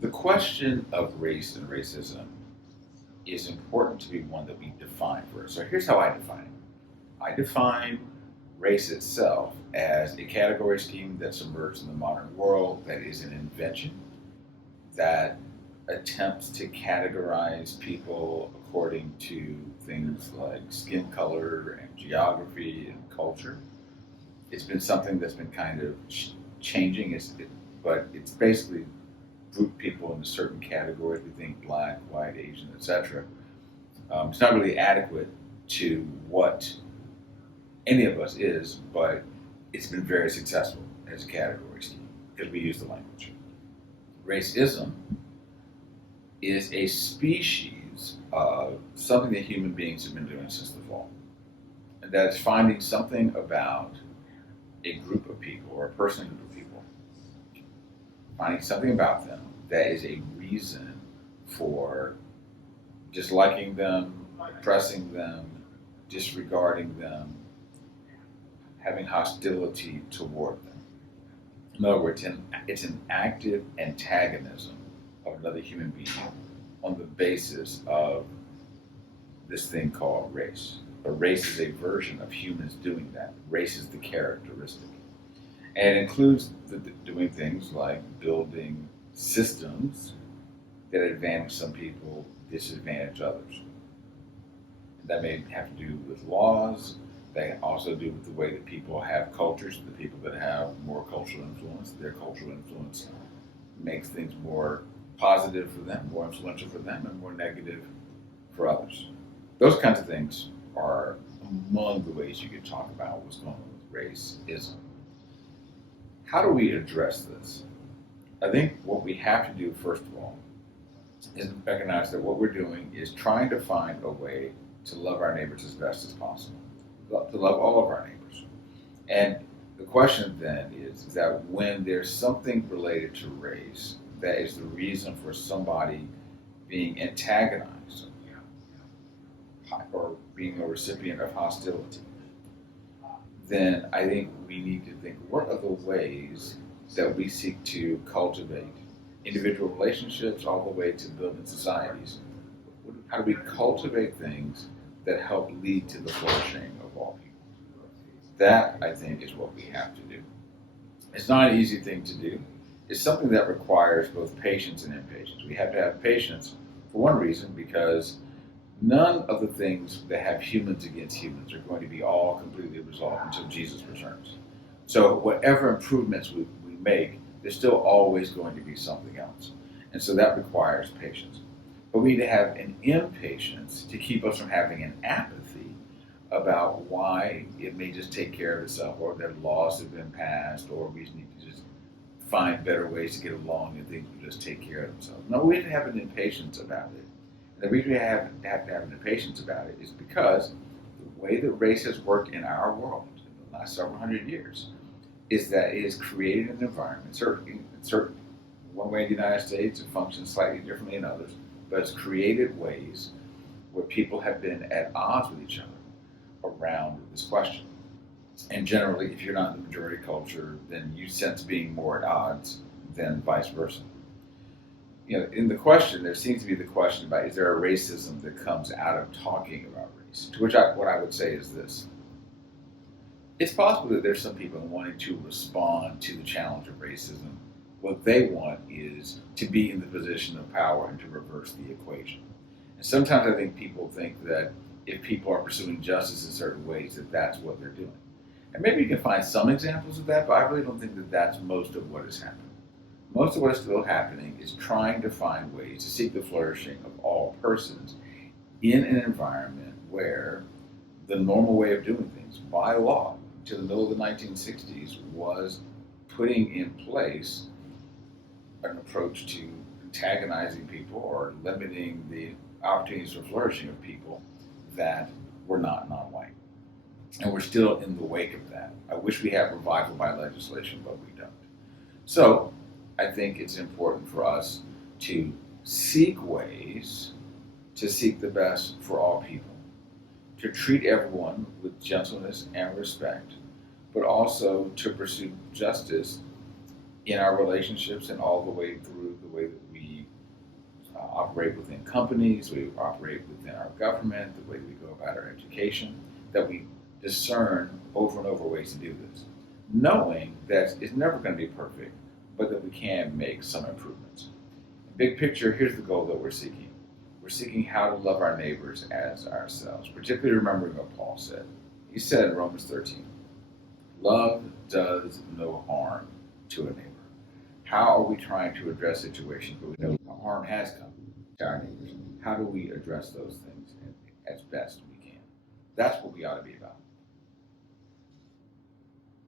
The question of race and racism is important to be one that we define first. So here's how I define it. I define race itself as a category scheme that's emerged in the modern world that is an invention that attempts to categorize people according to things like skin color and geography and culture. It's been something that's been kind of changing, but it's basically grouped people into certain categories. We think black, white, Asian, etc. It's not really adequate to what any of us is, but it's been very successful as a category scheme because we use the language. Racism is a species of something that human beings have been doing since the fall. And that is finding something about a group of people or a person group of people, finding something about them that is a reason for disliking them, oppressing them, disregarding them, having hostility toward them. In other words, it's an active antagonism of another human being on the basis of this thing called race. But race is a version of humans doing that. Race is the characteristic. And it includes doing things like building systems that advantage some people, disadvantage others. And that may have to do with laws. They also do with the way that people have cultures. The people that have more cultural influence, their cultural influence makes things more positive for them, more influential for them, and more negative for others. Those kinds of things are among the ways you could talk about what's going on with racism. How do we address this? I think what we have to do, first of all, is recognize that what we're doing is trying to find a way to love our neighbors as best as possible, to love all of our neighbors. And the question then is that when there's something related to race that is the reason for somebody being antagonized or being a recipient of hostility, then I think we need to think, what are the ways that we seek to cultivate individual relationships all the way to building societies? How do we cultivate things that help lead to the flourishing of all people? That, I think, is what we have to do. It's not an easy thing to do. It's something that requires both patience and impatience. We have to have patience for one reason, because none of the things that have humans against humans are going to be all completely resolved until Jesus returns. So whatever improvements we make, there's still always going to be something else. And so that requires patience. But we need to have an impatience to keep us from having an apathy about why it may just take care of itself, or that laws have been passed, or we need to just find better ways to get along and things will just take care of themselves. No, we have to have an impatience about it. And the reason we have to have an impatience about it is because the way that race has worked in our world in the last several hundred years is that it has created an environment, certainly one way in the United States, it functions slightly differently in others, but it's created ways where people have been at odds with each other around this question. And generally, if you're not in the majority culture, then you sense being more at odds than vice versa. In the question, there seems to be the question about, is there a racism that comes out of talking about race? To which what I would say is this. It's possible that there's some people wanting to respond to the challenge of racism. What they want is to be in the position of power and to reverse the equation. And sometimes I think people think that if people are pursuing justice in certain ways, that that's what they're doing. And maybe you can find some examples of that, but I really don't think that that's most of what is happening. Most of what is still happening is trying to find ways to seek the flourishing of all persons in an environment where the normal way of doing things, by law, to the middle of the 1960s, was putting in place an approach to antagonizing people or limiting the opportunities for flourishing of people that were not non-white. And we're still in the wake of that. I wish we had revival by legislation, but we don't. So I think it's important for us to seek ways to seek the best for all people, to treat everyone with gentleness and respect, but also to pursue justice in our relationships and all the way through the way that we operate within companies, we operate within our government, the way we go about our education, that we discern over and over ways to do this, knowing that it's never going to be perfect, but that we can make some improvements. Big picture, here's the goal that we're seeking. We're seeking how to love our neighbors as ourselves, particularly remembering what Paul said. He said in Romans 13, love does no harm to a neighbor. How are we trying to address situations where we know harm has come to our neighbors? How do we address those things as best we can? That's what we ought to be about.